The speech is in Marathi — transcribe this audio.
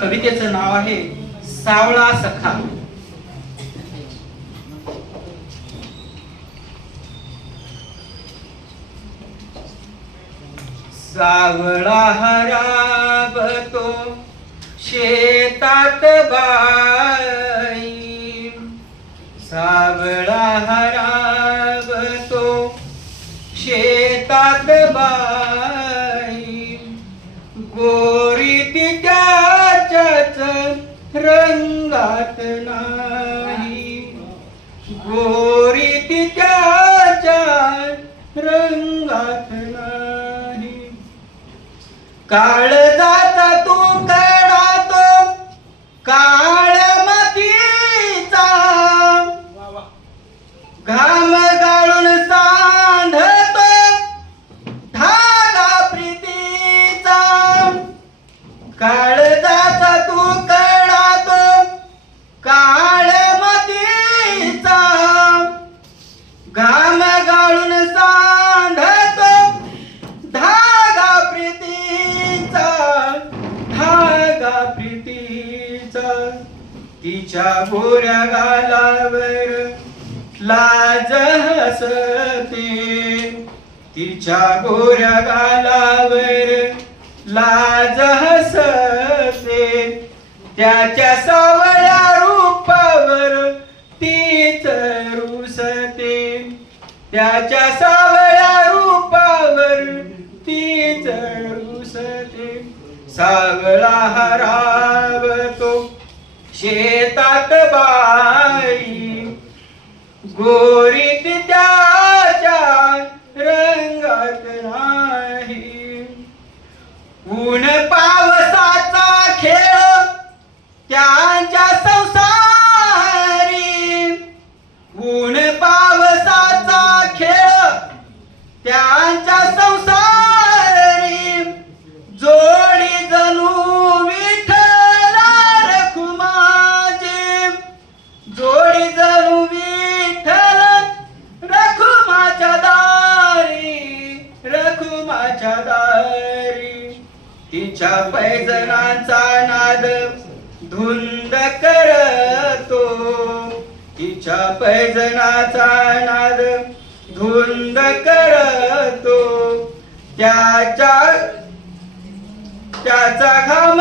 कवितेचं नाव आहे सावळा सखा. सावळा हराबतो शेतात बाई, सावळा हराबतो शेतात बाई, गोरी ती त्याच्याच रंगात नाही, गोरी ती त्याच्या रंगात नाही. काळजाचा तू कडातो काळ मातीचा, घाम गाळून सांधतो धागा प्रीतीचा. काळजाचा तू कडातो काळ मातीचा, घाम गाळून सांधतो धागा प्रीतीचा, धागा प्रीतीचा. तिच्या गोऱ्या गालावर लाज हसते, तिच्या गोऱ्या गालावर लाज हसते. त्याच्या सावळ्या रूपावर तीच रुसते, त्याच्या सावळ्या रूपावर तीच रुसते. सावळा हरावतो शेतात बाई, गोरी ती त्याच्या रंगात नाही. ऊन पावसाचा खेळ त्यांच्या संसारी, ऊन पावसाचा खेळ त्यांच्या संसारी. जोडी जणू विठ्ठल रखुमाची, जोडी जणू विठ्ठल रखुमाच्या दारी, रखुमाच्या दारी. तिच्या पैजणाचा नाद धुंद करतो, तिच्या पैजणाचा नाद धुंद करतो. त्याचा घाम